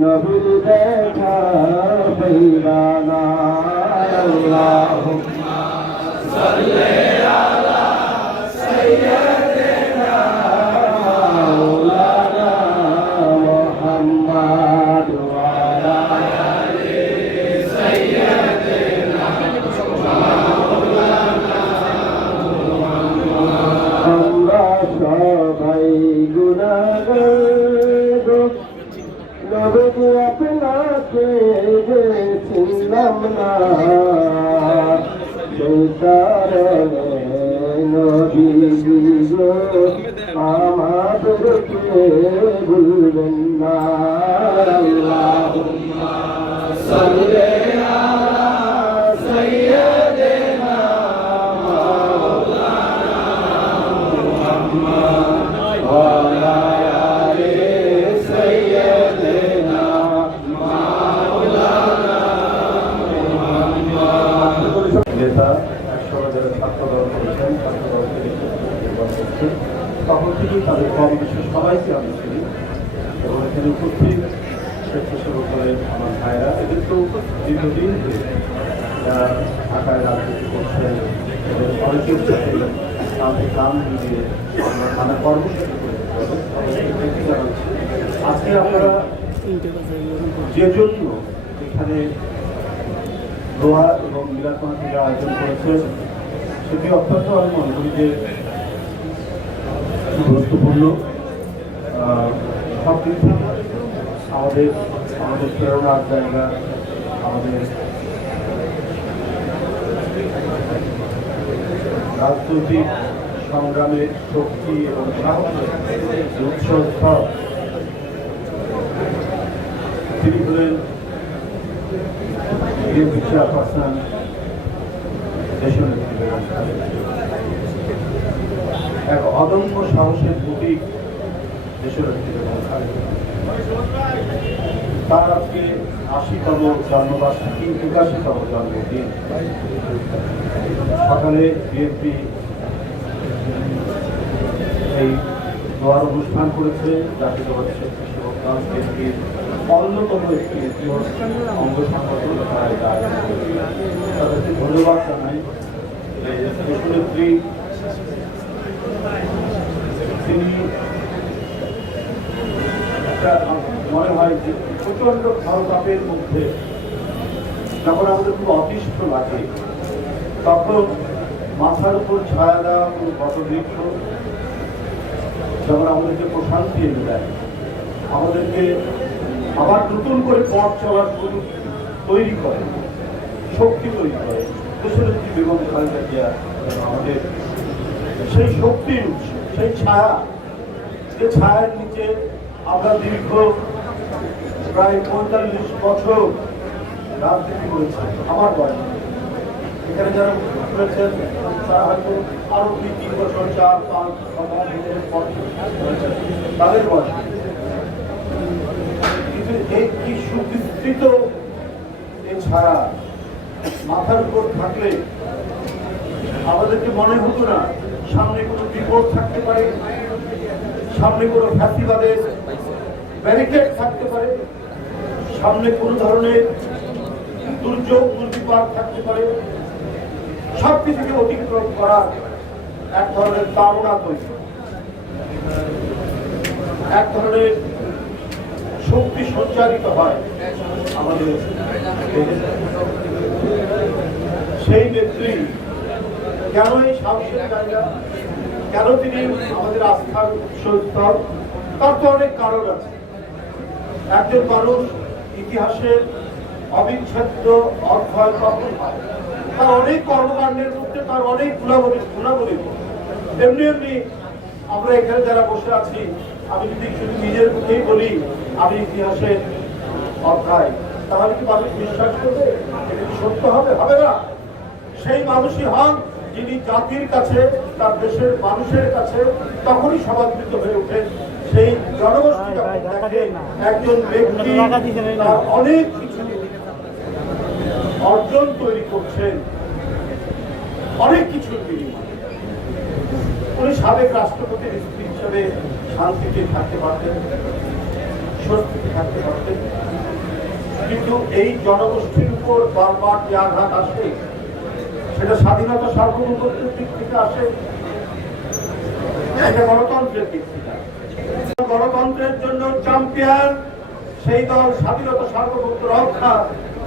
নবীর দেখা পাইবানা আল্লাহুম্মা সাল্লি আলা সাইয়্যিদিনা মাওলানা মুহাম্মদ ওয়া আলা আলি সাইয়্যিদিনা মাওলানা মুহাম্মদ। আমরা সবাই গুনাহগার নবী আপনাকে যে চিনলাম না সেই কারণে নবী গো আমাদেরকে ভুলবেন না আল্লাহুম্মা সাল্লি আলা সাইয়্যিদিনা মাওলানা মুহাম্মদ ওয়া আলা আলি সাইয়্যিদিনা মাওলানা মুহাম্মদ। নেতা ১০০ ছাত্র দল করেছেন, ছাত্র দল তখন থেকেই তাদের কম বেশি সবাইকে আমি চিনি এবং এখানে উপস্থিত স্বেচ্ছাসেবক দলের আমার ভাইরা এদেরকেও দীর্ঘদিন ধরে যারা ঢাকায় রাজনীতি করছেন এবং অনেকের সাথে তাদের গান দিয়ে আমরা কর্মসূচি করে জানাচ্ছি। আজকে আপনারা যে জন্য এখানে দোয়া এবং মিলাদ মাহফিলের আয়োজন করেছেন সেটি অত্যন্ত আমি মনে করি যে গুরুত্বপূর্ণ। সব দিক থেকে আমাদের প্রেরণার জায়গা, আমাদের রাজনৈতিক সংগ্রামের শক্তি এবং সাহসের উৎসস্থল তিনি হলেন বিএনপি চেয়ারপারসন দেশনেত্রী বেগম খালেদা জিয়া। এক অদম্য সাহসের প্রতীক দেশনেত্রী বেগম খালেদা জিয়া। তার আজকে ৮০তম জন্মবার্ষিকী, ৮১তম জন্মদিন। সকালে বিএনপি এই দোয়ার অনুষ্ঠান করেছে। জাতীয়তাবাদী স্বেচ্ছাসেবক দল বিএনপির অন্যতম একটি অঙ্গ সংগঠন তাদেরকে ধন্যবাদ জানাই। দেশনেত্রী তিনি একটা মনে হয় যে প্রচন্ড খরতাপের মধ্যে যখন আমাদের খুব অতিষ্ঠ লাগে তখন মাথার উপর ছায়া দেওয়া কোনো বটবৃক্ষ যখন আমাদেরকে প্রশান্তি এনে দেয়, আমাদেরকে আবার নতুন করে পথ চলার তৈরি করে, শক্তি তৈরি করে। দেশনেত্রী বেগম খালেদা জিয়া আমাদের সেই শক্তির উৎস, সেই ছায়া, যে ছায়ার নিচে আমরা দীর্ঘ প্রায় ৪৫ বছর রাজনীতি করেছি। আমার বয়স এখানে যারা করেছেন তারা হয়তো আরো ২-৩ বছর ৪-৫ তাদের বয়স। কিন্তু এই কি সুবিস্তৃত এই ছায়া মাথার উপর থাকলে আমাদেরকে মনে হতো না সামনে কোনো বিপদ থাকতে পারে, সামনে কোনো ফ্যাসিবাদের ব্যারিকেড থাকতে পারে, সামনে কোনো ধরনের দুর্যোগ দুর্বিপাক থাকতে পারে। সবকিছুকে অতিক্রম করার এক ধরনের তাড়না তৈরি, এক ধরনের শক্তি সঞ্চারিত হয় আমাদের। সেই নেত্রী কেন এই সাহসের জায়গা, কেন তিনি আমাদের আস্থার উৎসস্থল, তার তো অনেক কারণ আছে। একজন মানুষ ইতিহাসের অবিচ্ছেদ্য অধ্যায় কখন হয়, তার অনেক কর্মকাণ্ডের মধ্যে তার অনেক গুণাবলী। এমনি এমনি আমরা এখানে যারা বসে আছি আমি যদি শুধু নিজের মুখেই বলি আমি ইতিহাসের অধ্যায়, তাহলে কি মানুষ বিশ্বাস করবে? এটা কি সত্য হবে? হবে না। সেই মানুষই হন যিনি জাতির কাছে, তার দেশের মানুষের কাছে তখনই সমাদৃত হয়ে ওঠেন। সেই জনগোষ্ঠী যখন দেখে একজন ব্যক্তি তার অনেক কিছু অর্জন তৈরি করছেন, অনেক কিছুর বিনিময়ে। উনি সাবেক রাষ্ট্রপতির স্ত্রী হিসেবে শান্তিতে থাকতে পারতেন, স্বস্তিতে থাকতে পারতেন, কিন্তু এই জনগোষ্ঠীর উপর বারবার যে আঘাত আসে, সেটা স্বাধীনতা সার্বভৌমত্বের দিক থেকে আসে, এটা গণতন্ত্রের দিক থেকে। গণতন্ত্রের জন্য চ্যাম্পিয়ন সেই দল, স্বাধীনতা সার্বভৌমত্ব রক্ষা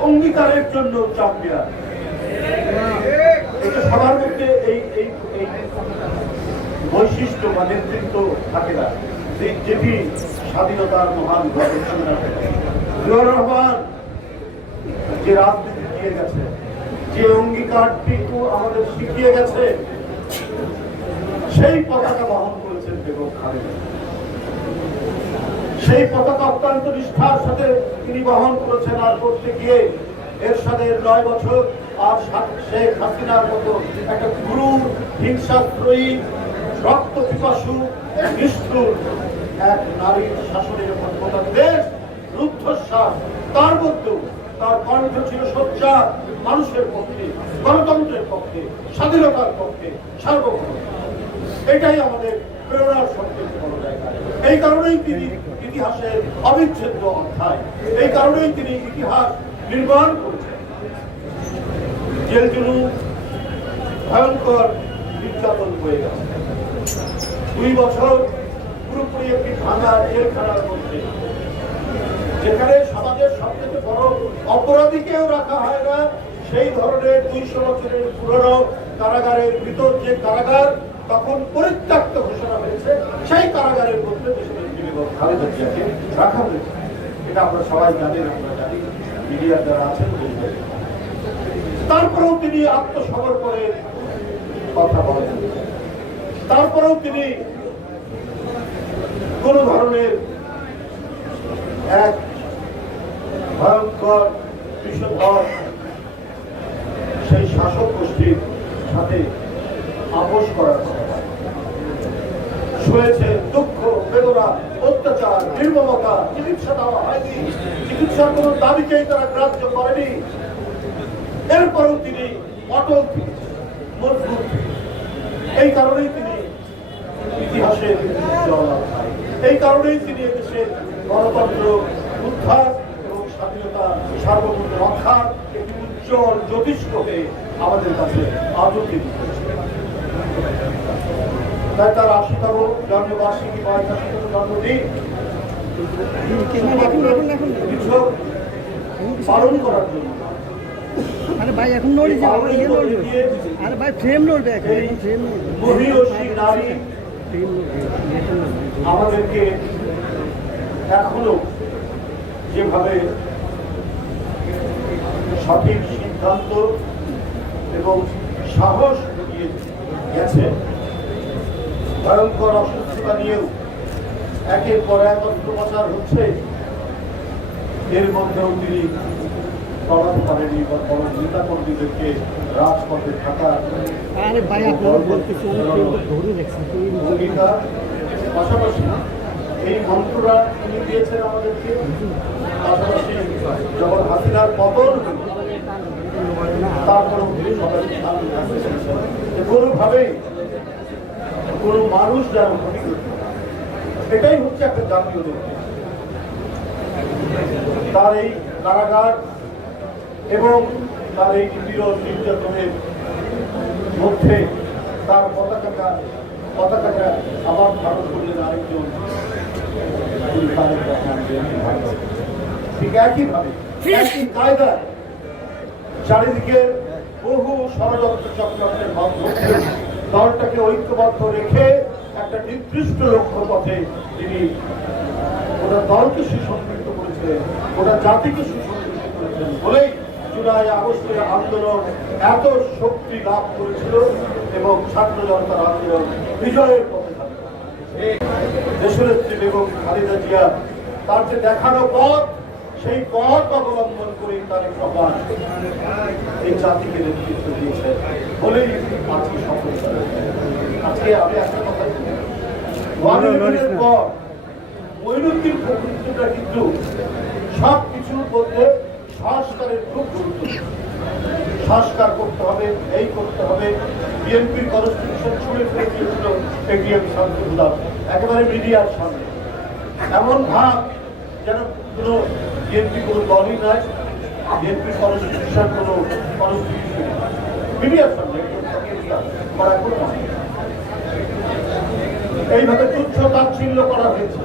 অঙ্গীকারের জন্য চ্যাম্পিয়ন। এটা সবার মধ্যে এই বৈশিষ্ট্য বা নেতৃত্ব থাকে না, যেটি স্বাধীনতার মহান জিয়াউর রহমান যে রাজনীতি দিয়ে গেছে, যে অঙ্গীকারটুকু আমাদের শিখিয়ে গেছে, সেই পতাকা বহন করেছেন বেগম খালেদা। সেই পতাকা অত্যন্ত নিষ্ঠার সাথে তিনি বহন করেছেন। আর করতে গিয়ে এরশাদের 9 বছর আর শেখ হাসিনার মতো একটা ক্রূর, হিংসাত্রয়ী, রক্ত পিপাসু, নিষ্ঠুর এক নারীর শাসনের উপর গোটা দেশ রুদ্ধশ্বাস। তার মধ্যেও তার কণ্ঠ ছিল সোচ্চার, মানুষের পক্ষে, গণতন্ত্রের পক্ষে, স্বাধীনতার পক্ষে, সার্বভৌম। এটাই আমাদের প্রেরণার সবচেয়ে বড় জায়গা। এই কারণেই তিনি ইতিহাসের অবিচ্ছেদ্য অধ্যায়, এই কারণেই তিনি ইতিহাস নির্মাণ করেছেন। জেল জুলুম, ভয়ঙ্কর নির্যাতন হয়ে গেছে। 2 বছর পুরোপুরি একটি ভাঙা জেলখানার মধ্যে, যেখানে সমাজের সবচেয়ে বড় অপরাধীকেও রাখা হয় না, সেই ধরনের 200 বছরের পুরনো কারাগারের ভিতর যে কারাগার তখন পরিত্যক্ত ঘোষণা হয়েছে, সেই কারাগারের মধ্যে দেশনেত্রী বেগম খালেদা জিয়াকে রাখা হয়েছে। এটা আমরা সবাই জানি, আমরা জানি, মিডিয়ার যারা আছেন বলবেন। তারপরেও তিনি আত্মসমর্পণের কথা বলেন, তারপরেও তিনি কোন ধরনের এক ভয়ঙ্কর বিষধর সেই শাসক গোষ্ঠীর সাথে আপোষ করার কথা শুনেছে। দুঃখ, বেদনা, অত্যাচার, নির্মমতা, চিকিৎসা দেওয়া হয়নি, চিকিৎসার কোন দাবিকেই তারা গ্রাহ্য করেনি। এরপরেও তিনি অটল, মজবুত। এই কারণেই তিনি ইতিহাসের এই কারণেই তিনি এদেশের গণতন্ত্র উদ্ধার এবং স্বাধীনতা সার্বভৌমত্ব রক্ষার একটি উজ্জ্বল জ্যোতিষ্ক হয়ে আমাদের কাছে আজও তিনি। তাই তার 80তম জন্মবার্ষিকী বা 81তম জন্মদিন পালন করার জন্য। আরে ভাই এখন নড়ি যাও, আরে ভাই ফ্রেম নড়বে, ফ্রেম মহিষী নারী আমাদেরকে এখনো যেভাবে সঠিক সিদ্ধান্ত এবং সাহস দিয়ে গেছে, ভয়ঙ্কর অসুস্থতা নিয়েও একের পর এক অস্ত্রোপচার হচ্ছে, এর মধ্যেও তিনি কমাতে পারেনি বা বড় নেতা কর্মীদেরকে রাজপথে থাকা ভূমিকা। পাশাপাশি এই মন্ত্ররা তিনি দিয়েছেন আমাদেরকে। পাশাপাশি যখন হাসিনার পতন তারপরেও তিনি সবাই কোনোভাবেই কোনো মানুষ যেন ক্ষতি করতে, এটাই হচ্ছে একটা জাতীয় লক্ষ্য। তার এই কারাগার এবং তার এই নিপীড়ন নির্যাতনের মধ্যে তার পতাকাটা আবার ধারণ করলেন আরেকজন, ঠিক একইভাবে একই কায়দায় চারিদিকে বহু ষড়যন্ত্র চক্রান্তের মাধ্যমে দলটাকে ঐক্যবদ্ধ রেখে একটা নির্দিষ্ট লক্ষ্য পথে তিনি ওটা দলকে সুসংগঠিত করেছিলেন, ওটা জাতিকে সুসংগঠিত করেছিলেন বলেই জুলাই আগস্টের আন্দোলন এত শক্তি লাভ করেছিল এবং ছাত্র জনতার আন্দোলন বিজয়ের পথে থাকে। দেশনেত্রী বেগম খালেদা জিয়া তার যে দেখানো পথ, সেই পথ অবলম্বন করে তারেক রহমান এই জাতিকে নেতৃত্ব দিয়েছে বলেই আজকে সফল। আজকে আমি একটা কথা বলি, পর মঈনুদ্দিন ফখরুদ্দিনরা কিন্তু সব কিছুর মধ্যে সংস্কারের খুব গুরুত্ব। সংস্কার করতে হবে, এই করতে হবে। বিএনপির কনস্টিটিউশন ছুঁড়ে ফেলে দিয়েছিল এটিএম শামসুল, একেবারে মিডিয়ার সামনে। এমন ভাব যেন কোনো বিএনপি কোনো দলই নয়, বিএনপির কনস্টিটিউশন কোনো কনস্টিটিউশন মিডিয়ার সামনে করা কোনো নয়। এইভাবে তুচ্ছ তাচ্ছিল্য করা হয়েছে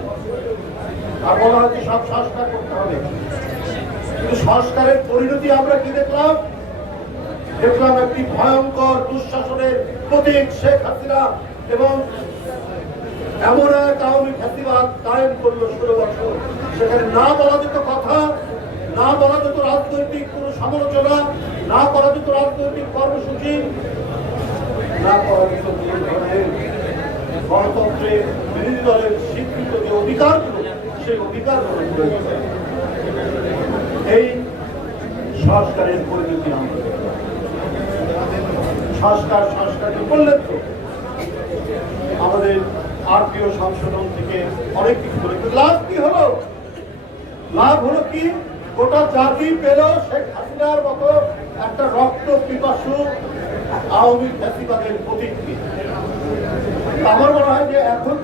আর বলা হচ্ছে সব সংস্কার করতে হবে। কিন্তু সংস্কারের পরিণতি আমরা কি দেখলাম? দেখলাম একটি ভয়ঙ্কর দুঃশাসনের প্রতীক শেখ হাসিনা, এবং এমন এক আওয়ামী ফ্যাসিবাদ কায়েম করলো 16 বছর। সেখানে না বলা যেত কথা, না বলা যেত রাজনৈতিক কোন সমালোচনা, না করা যেত রাজনৈতিক কর্মসূচি, না করা যেত গণতন্ত্রের বিরোধী দলের স্বীকৃত যে অধিকারগুলো, সেই অধিকারগুলো। এই সংস্কারের পরিণতি আমরা সংস্কার করলেন তো আমাদের আরপিও সংশোধন থেকে অনেক কিছু করে। লাভ কি হলো? লাভ হলো কি? গোটা জাতি পেল শেখ হাসিনার মতো একটা রক্ত পিপাসু আওয়ামী ফ্যাসিবাদের প্রতীককে। আমার মনে হয় যে এখন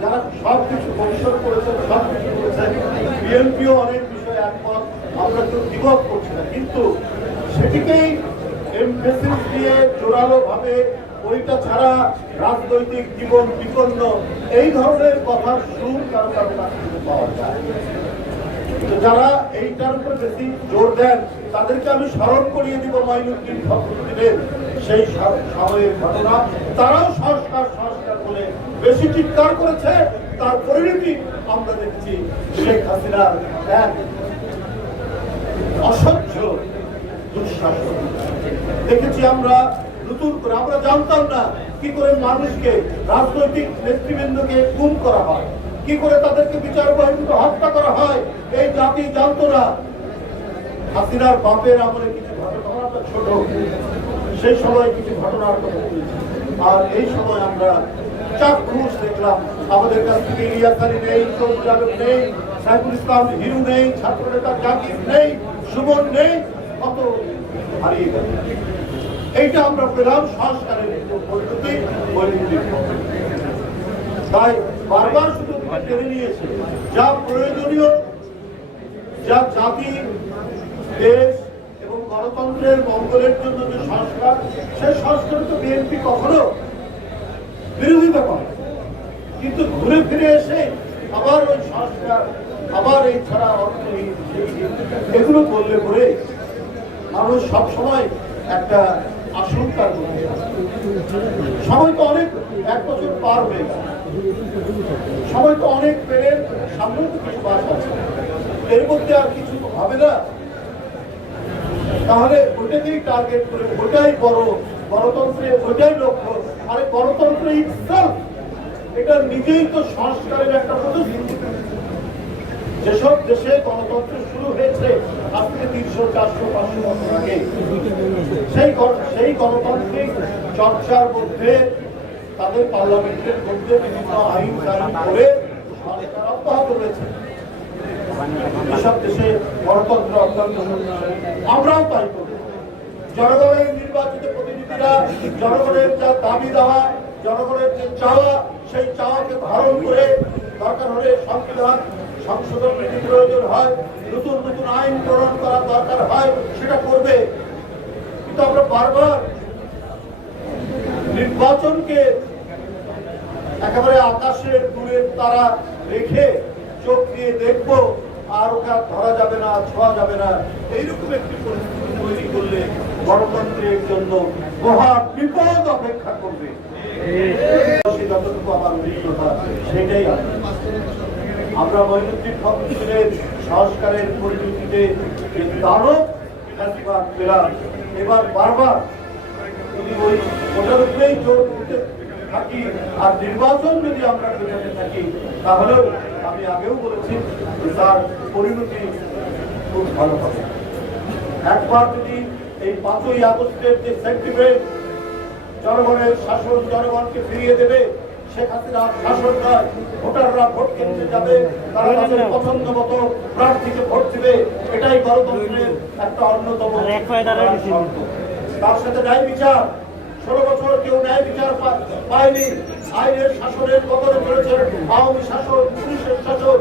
যারা সবকিছু পরিশোধ করেছেন, সবকিছু করেছেন, বিএনপিও অনেক বিষয়ে একমত, আমরা কেউ দ্বিমত করছি না, কিন্তু সেটিকেই এমফেসিস দিয়ে জোরালো ভাবে ওইটা ছাড়া রাজনৈতিক জীবন বিপন্ন, এই ধরনের কথার সুর কারো কারো কাছ থেকে পাওয়া যায়। যারা এইটার উপর বেশি জোর দেন তাদেরকে আমি স্মরণ করিয়ে দিব মঈনুদ্দিন ফখরুদ্দিনের সেই সময়ের ঘটনা। তারাও সংস্কার বলে বেশি চিৎকার করেছে, তার পরিণতি আমরা দেখছি শেখ হাসিনার এক অসহ্য দুঃশাসন দেখেছি আমরা। নতুন করে আমরা জানতাম না কি করে মানুষকে, রাজনৈতিক নেতৃবৃন্দকে গুম করা হয়, কি করে তাদেরকে বিচার বহির্ভূত হত্যা করা হয়, এই জাতি জানতো না। হাসিনার বাপের আমলে কিছু ঘটনা, ছোট সেই সময় কিছু ঘটনার কথা বলেছি। আর এই সময় আমরা চাক্ষুষ দেখলাম আমাদের কাছ থেকে ইলিয়াস আলী নেই, সবুজ আলম নেই, সাইফুল ইসলাম হিরু নেই, ছাত্র নেতা জাকির নেই, সুমন নেই, কত হারিয়ে গেল। এইটা আমরা পেলাম সংস্কারের পরিণতি। তাই বারবার শুধু টেনে নিয়েছে যা প্রয়োজনীয়, যা জাতি, দেশ এবং গণতন্ত্রের মঙ্গলের জন্য যে সংস্কার, সেই সংস্কার তো বিএনপি কখনো বিরোধিতা করে, কিন্তু ঘুরে ফিরে এসে আবার ওই সংস্কার, আবার এই ছাড়া অর্থহীন এগুলো বললে পরে মানুষ সবসময় একটা আশঙ্কার মধ্যে। সময় তো অনেক, 1 বছর পার হয়ে গেল, সময় তো অনেক পেরের সামনেও তো কিছু বাস আছে, এর মধ্যে আর কিছু তো হবে না। তাহলে ওটাকেই টার্গেট করে, ওটাই বড়, গণতন্ত্রে ওটাই লক্ষ্য। আরে গণতন্ত্র ইটসেলফ এটা নিজেই তো সংস্কারের একটা প্রতিশ্রুতি। যেসব দেশে গণতন্ত্র শুরু হয়েছে আজ থেকে 300, 400, 500 বছর আগে, সেই গণতান্ত্রিক চর্চার মধ্যে তাদের পার্লামেন্টের মধ্যে বিভিন্ন আইন কানুন করে সংস্কার অব্যাহত রয়েছে। এসব দেশে গণতন্ত্র অত্যন্ত, আমরাও তাই করি। জনগণের নির্বাচিত প্রতিনিধিরা জনগণের যা দাবি দেওয়া, জনগণের যে চাওয়া, সেই চাওয়াকে ধারণ করে দরকার হলে সংবিধান সংশোধন যদি প্রয়োজন হয়, নতুন নতুন আইন প্রণয়ন করার দরকার হয়, সেটা করবে। কিন্তু আমরা বারবার নির্বাচনকে একেবারে আকাশের দূরের তারা রেখে চোখ দিয়ে দেখবো আর ওটা ধরা যাবে না, ছোঁয়া যাবে না, এইরকম একটি পরিস্থিতি তৈরি করলে গণতন্ত্রের জন্য মহা বিপদ অপেক্ষা করবে। যতটুকু আমার অভিজ্ঞতা সেটাই আমরা মঈনুদ্দিন ফখরুদ্দিনের সংস্কারের পরিণতিতে যে দানব ফ্যাসিবাদ পেলাম, এবার বারবার যদি ওই ওটার উপরেই জোর দিতে থাকি আর নির্বাচন যদি আমরা পেছনে থাকি, তাহলেও আমি আগেও বলেছি যে তার পরিণতি খুব ভালো হবে। একবার যদি এই 5ই আগস্টের যে সেন্টিমেন্ট, জনগণের শাসন জনগণকে ফিরিয়ে দেবে, শেখ হাসিনার শাসন নয়, ভোটাররা ভোট কেন্দ্রে যাবে, তারা তাদের পছন্দ মতো প্রার্থীকে ভোট দিবে, এটাই গণতন্ত্রের একটা অন্যতম শর্ত। তার সাথে ন্যায় বিচার, 16 বছর কেউ ন্যায় বিচার পায়নি। আইনের শাসনের কবলে চলেছে আওয়ামী শাসন, পুলিশের শাসন।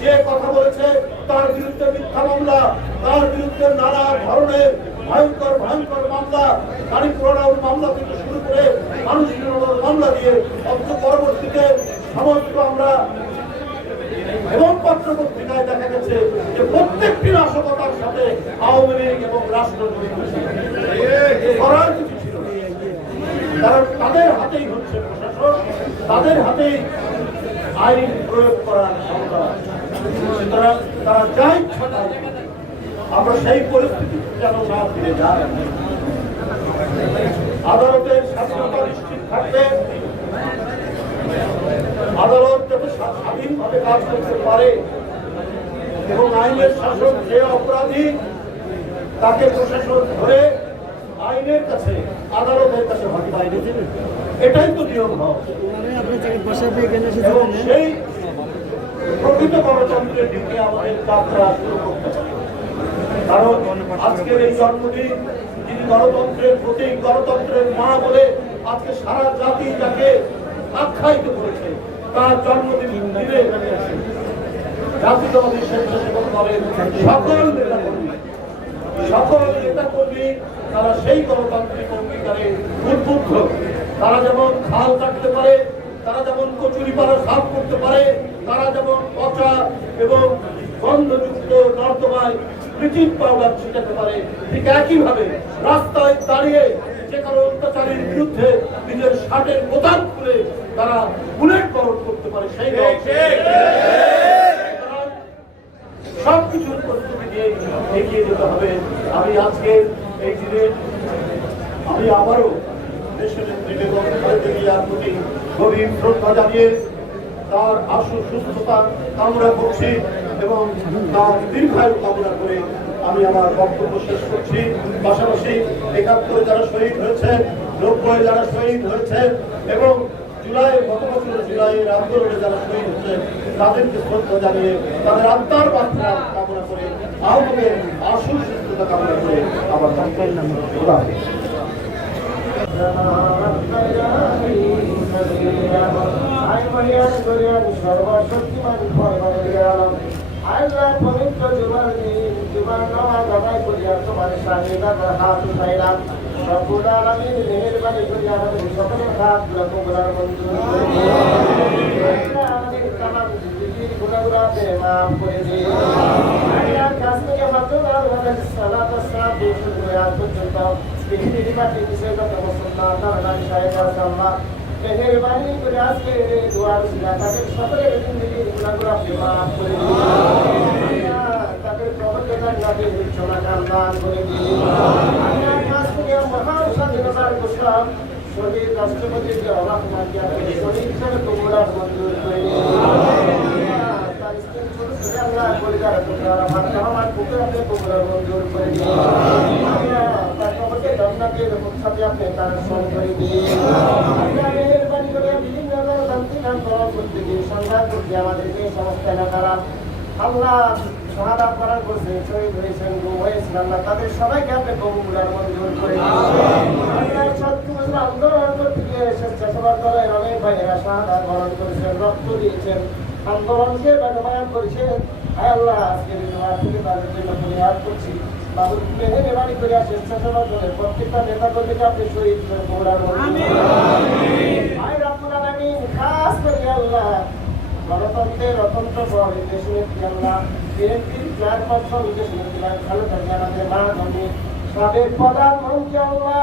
যে কথা বলেছে তার বিরুদ্ধে মিথ্যা মামলা, তার বিরুদ্ধে নানা ধরনের ভয়ঙ্কর ভয়ঙ্কর মামলা, গাড়ি পোড়ানোর মামলা থেকে শুরু করে মানুষ নির্মূল মামলা দিয়ে পরবর্তীতে সমস্ত আমরা এবং পত্র পত্রিকায় দেখা গেছে যে প্রত্যেকটি নাশকতার সাথে আওয়ামী লীগ এবং রাষ্ট্র জড়িত ছিল। করার কিছু ছিল না, কারণ তাদের হাতেই হচ্ছে প্রশাসন, তাদের হাতেই আইন প্রয়োগ করার ক্ষমতা। সুতরাং তারা যা ইচ্ছা করে, আমরা সেই পরিস্থিতি যেন না ফিরে যাই। আদালতের স্বাধীনতা নিশ্চিত থাকবে, আদালত যাতে স্বাধীনভাবে কাজ করতে পারে এবং আইনের শাসন, যে অপরাধী তাকে প্রশাসন ধরে আইনের কাছে, আদালতের কাছে বাইরে দেবে, এটাই তো নিয়ম হওয়া। এবং সেই প্রকৃত গণতন্ত্রের দিকে আমাদের যাত্রা শুরু করতে হবে। কারণ আজকের এই জন্মদিন, যিনি গণতন্ত্রের প্রতীক, গণতন্ত্রের মা বলে আজকে সারা জাতি যাকে আখ্যায়িত করেছে, তার জন্মদিন দিনে জাতীয়তাবাদী স্বেচ্ছাসেবক দলের সকল নেতাকর্মী তারা সেই গণতান্ত্রিক অঙ্গীকারে উদ্বুদ্ধ। তারা যেমন খাল কাটতে পারে, তারা যেমন কচুরিপাড়া সাফ করতে পারে, তারা যেমন পচা এবং গন্ধযুক্ত নর্দমায় ব্লিচিং পাউডার ছিটাতে পারে, ঠিক একইভাবে রাস্তায় দাঁড়িয়ে যে কোনো অত্যাচারীর বিরুদ্ধে নিজের শার্টের বোতাম খুলে তারা বুলেট বরণ করতে পারে। সেই সবকিছুর প্রস্তুতি নিয়ে এগিয়ে যেতে হবে। আমি আজকের এই দিনে আমি আবারও দেশের নেত্রী বেগম খালেদা জিয়ার প্রতি গভীর শ্রদ্ধা জানিয়ে তার আশু সুস্থতা কামনা করছি এবং তার দীর্ঘায়ু কামনা করে আমি আমার বক্তব্য শেষ করছি। পাশাপাশি 71 যারা শহীদ হয়েছে, 90 যারা শহীদ হয়েছে এবং গত বছর জুলাইয়ের আন্দোলনে যারা শহীদ হয়েছে, তাদেরকে শ্রদ্ধা জানিয়ে তাদের আত্মার বার্তা কামনা করে আহ্বানের আশু সুস্থতা কামনা করে আমার আল্লাহ পবিত্র জীবন নামাজ আদায় করিয়া তোমার স্বাধীনতার হাত উঠাইলাম। রব্বুল আলামিন মেহেরবানি করে আমাদের সকলের হাতগুলো কবুল মঞ্জুর করে দিন। আমাদের তামাম জিন্দেগির গুনাহগুলোকে মাফ করে দিন। আল্লাহর কাছ থেকে হাজার হাজার সালাত ও সালাম পেশ করে আজ পর্যন্ত পৃথিবীর মাটি বিষয়গত মুসলমান তারা শাহেদ আল্লাহ মেহেরবানি করে আজকে দোয়া ছিলা তাদের সকলের জিন্দেগির গুনাহগুলোকে মাফ করে দিন। তাদের কবরে জান্নাতের উচ্চমান দান করে দিন। আল্লাহর কাছ থেকে মহান স্বাধীনতার ঘোষক শহীদ রাষ্ট্রপতি জিয়াউর রহমানকে আপনি শহীদ হিসেবে কবুল মঞ্জুর করে দিন। তার স্ত্রী ছোট ছোট আল্লাহ পরিবার আপনারা আমার পুত্র আপনি কবুল মঞ্জুর করে দিন। তার কবরকে জান্নাতের সাথে আপনি তার সঙ্গ করে দিন। মেহেরবানি করে বিভিন্ন গণতান্ত্রিক আন্দোলন করতে গিয়ে সংঘাত করতে আমাদেরকে সমস্ত এলাকারা আল্লাহ শাহাদা করার করছে, শহীদ হয়েছেন, গুম হয়েছেন, আল্লাহ তাদের সবাইকে আপনি কবুল মঞ্জুর করে দিন। আল্লাহ ৭০ বছর আন্দোলন করতে গিয়ে স্বেচ্ছাসেবক দলের অনেক ভাইয়েরা শাহাদা বরণ করেছেন, রক্ত দিয়েছেন, আন্দোলনকে বাস্তবায়ন করেছেন। আল্লাহ আজকে থেকে তাদের জন্য ধন্যবাদ করছি। বাবু মেহেরবানি করে স্বেচ্ছাসেবক দলের প্রত্যেকটা নেতা কর্মীকে আপনি শহীদ করে কবুল মঞ্জুর করে দিন। খাস করে আল্লাহ গণতন্ত্রের অতন্ত্র প্রভাবিত দেশনেত্রী আল্লাহ বিএনপির চেয়ারপারসন দেশনেত্রী খালেদা জিয়া আমাদের মা ধনী সাবেক প্রধানমন্ত্রী আল্লাহ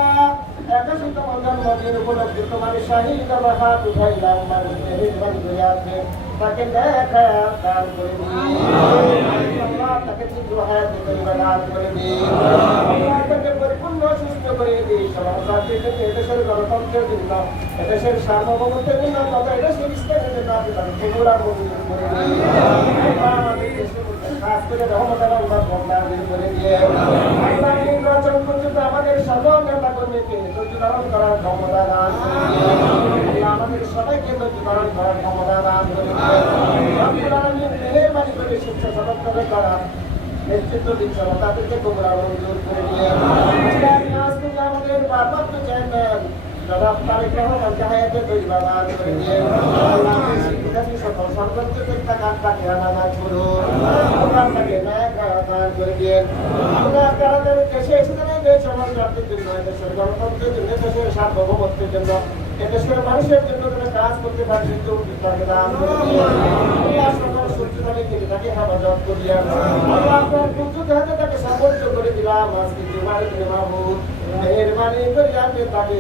81তম জন্মদিন উপলক্ষে তোমার শাহীদ হাত উঠাইলাম। মানুষ মেহেরবানি করে আছে তাকে দেখা দান করে দিন। আল্লাহ তাকে তীব্র হায়াত পরিবার দান করে দিন। আল্লাহ তাকে পরিপূর্ণ সুস্থ করে দিন। সমাজ এদেশের গণতন্ত্রের জন্য, এদেশের সার্বভৌমত্বের জন্য, তথা এদেশের ইসলামের জন্য আপনি তাকে কবুল আর মঞ্জুর করে দিন। আল্লাহ আমাদের দেশের মধ্যে খাস করে রহমত আল্লাহ নাযিল করে দিয়ে আল্লাহ নির্বাচন পর্যন্ত আমাদের সকল নেতা কর্মীকে ধৈর্য ধারণ করার ক্ষমতা দান করে দিয়ে আল্লাহ আমাদের সবাইকে ধৈর্য ধারণ করার ক্ষমতা দান করে দিয়ে রব্বুল আলামিন মেহেরবানি করে স্বেচ্ছাসেবকভাবে করা নেতৃত্ব দিচ্ছেন তাদেরকে তোমরা মঞ্জুর করে দিয়ে আজ থেকে আমাদের ভারপ্রাপ্ত চেয়ারম্যান জনাব তারেক রহমানকে হায়াতে দৈবা দান করে দিয়ে আল্লাহকে শিক্ষার্থী সকল সর্বোচ্চ চেষ্টা কাজটাকে আনাদান করুন আল্লাহ তাকে ন্যায় দান করে দিয়ে আল্লাহ তাদের দেশে এসেছেন দেশ সমাজ প্রাপ্তির জন্য দেশের গণতন্ত্রের জন্য দেশের সার্বভৌমত্বের জন্য এদেশের মানুষের জন্য তারা কাজ করতে পারে কিন্তু তাকে দান করে দিয়ে আল্লাহ সকল সূর্যতাকে কেটে তাকে হেফাজত করিয়া আল্লাহ আপনার দুর্যোগ হাতে তাকে সাহায্য করে দিলাম আজকে জুমার দিনে মাহমুদ মেহেরবানি করে আপনি তাকে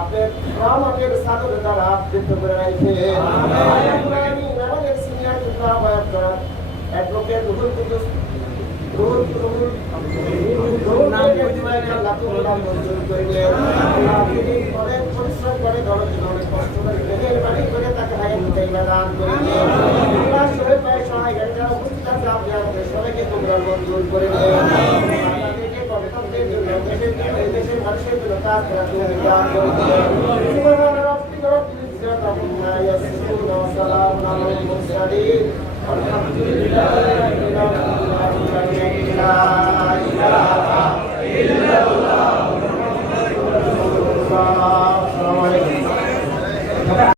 আপনার রহমতের সাদরে দ্বারা আবৃত করে রাখে আমাদের সিনিয়র অ্যাডভোকেট রুহুল কুদ্দুস পরিশ্রম করে দলের জন্য অনেক কষ্ট করে মেহেরবানি করে তাকে হায়াত চাইবা দান করে দিয়ে আল্লাহ শরীফ ভাই সহায় যারা উপস্থিত আছে আপনি আমাদের সবাইকে তোমরা মঞ্জুর করে দিয়ে আমাদেরকে গণতন্ত্রের জন্য দেশের মানুষের জন্য কাজ করার সুযোগ দান করে দিয়ে সুবহান রাব্বিকা রাব্বিল ইজ্জাতি আম্মা ইয়াসিফুন ওয়া সালামুন আলাল মুরসালিন আলহামদুলিল্লাহ।